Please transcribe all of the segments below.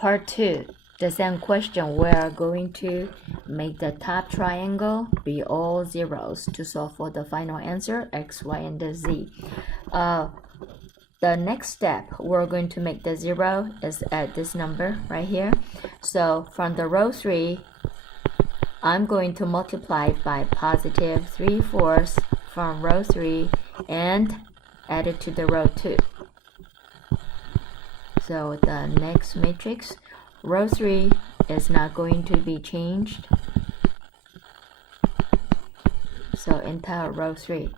Part 2, the same question. We are going to make the top triangle be all zeros to solve for the final answer, x, y, and the z. The next step, we're going to make the zero is at this number right here. So from the row 3, I'm going to multiply by positive 3/4 from row 3 and add it to the row 2. So the next matrix, row 3 is not going to be changed. So entire row 3,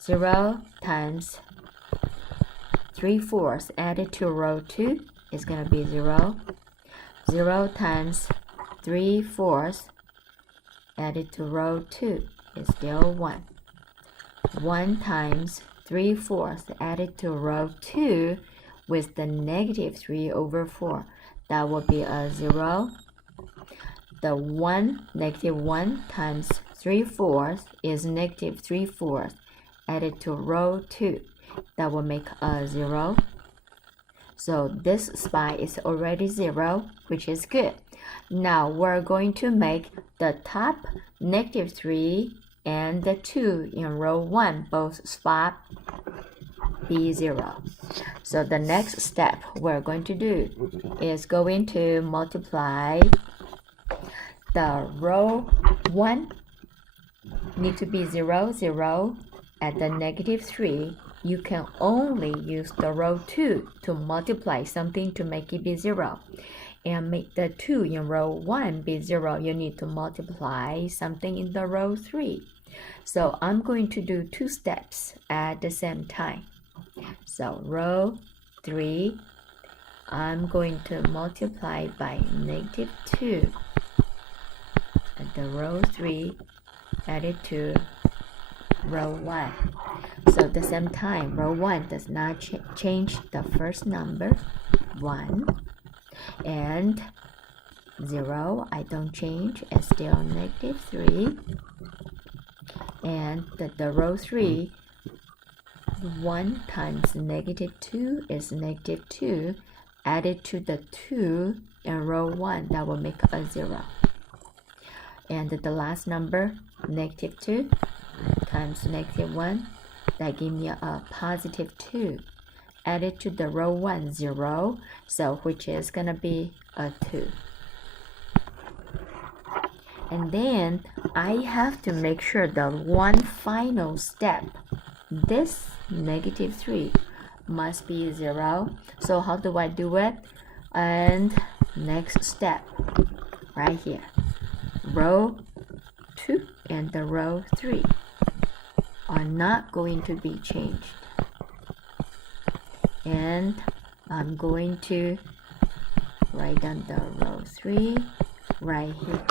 0 times 3/4 added to row 2 is going to be 0. 0 times 3/4 added to row 2 is still 1. 1 times 3/4 added to row 2 with the negative 3/4. That will be a 0. The negative 1 times 3/4 is negative 3/4 added to row 2. That will make a 0. So this spot is already 0, which is good. Now we're going to make the top negative 3 and the 2 in row 1, both spot be 0. So the next step we're going to do is going to multiply the row 1 need to be 0, 0 at the negative 3. You can only use the row 2 to multiply something to make it be 0. And make the 2 in row 1 be 0, you need to multiply something in the row 3. So I'm going to do 2 steps at the same time. So row 3, I'm going to multiply by negative 2 at the row 3 added to row 1. So at the same time, row 1 does not change the first number, 1, and 0, I don't change, it's still negative 3. And the row 3, 1 times negative 2 is negative 2, added to the 2 in row 1, that will make a 0. And the last number, negative 2 times negative 1, that gives me a positive 2. Added to the row 1, 0, so which is going to be a 2. And then I have to make sure the one final step, this negative 3 must be 0. So how do I do it? And next step, right here, row 2 and the row 3 are not going to be changed. And I'm going to write down the row 3 right here.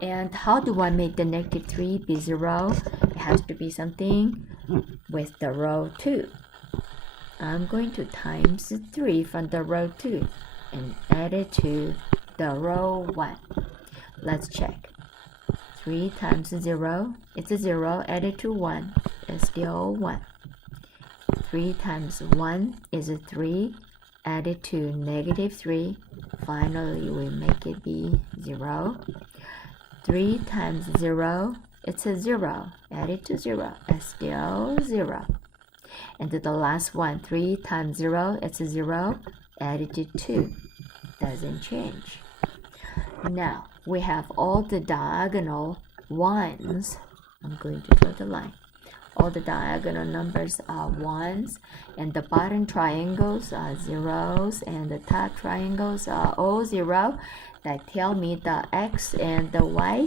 And how do I make the negative 3 be 0? It has to be something with the row 2. I'm going to times 3 from the row 2 and add it to the row 1. Let's check. 3 times 0, it's a 0, added to 1, it's still 1. 3 times 1 is a 3, added to negative 3, finally we make it be 0. 3 times 0, it's a 0, added to 0, it's still 0. And the last one, 3 times 0, it's a 0, added to 2, doesn't change. Now we have all the diagonal ones. I'm going to draw the line. All the diagonal numbers are 1s, and the bottom triangles are 0s, and the top triangles are all 0. That tell me the x and the y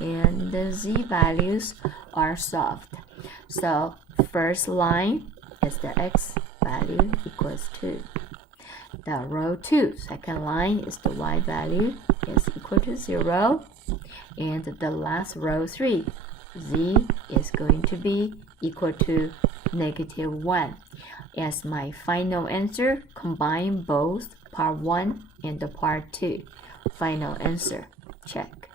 and the z values are solved. So first line is the x value equals 2. The row 2, second line is the y value is equal to 0. And the last row 3, z is going to be equal to negative 1. As my final answer, combine both part 1 and the part 2. Final answer, check.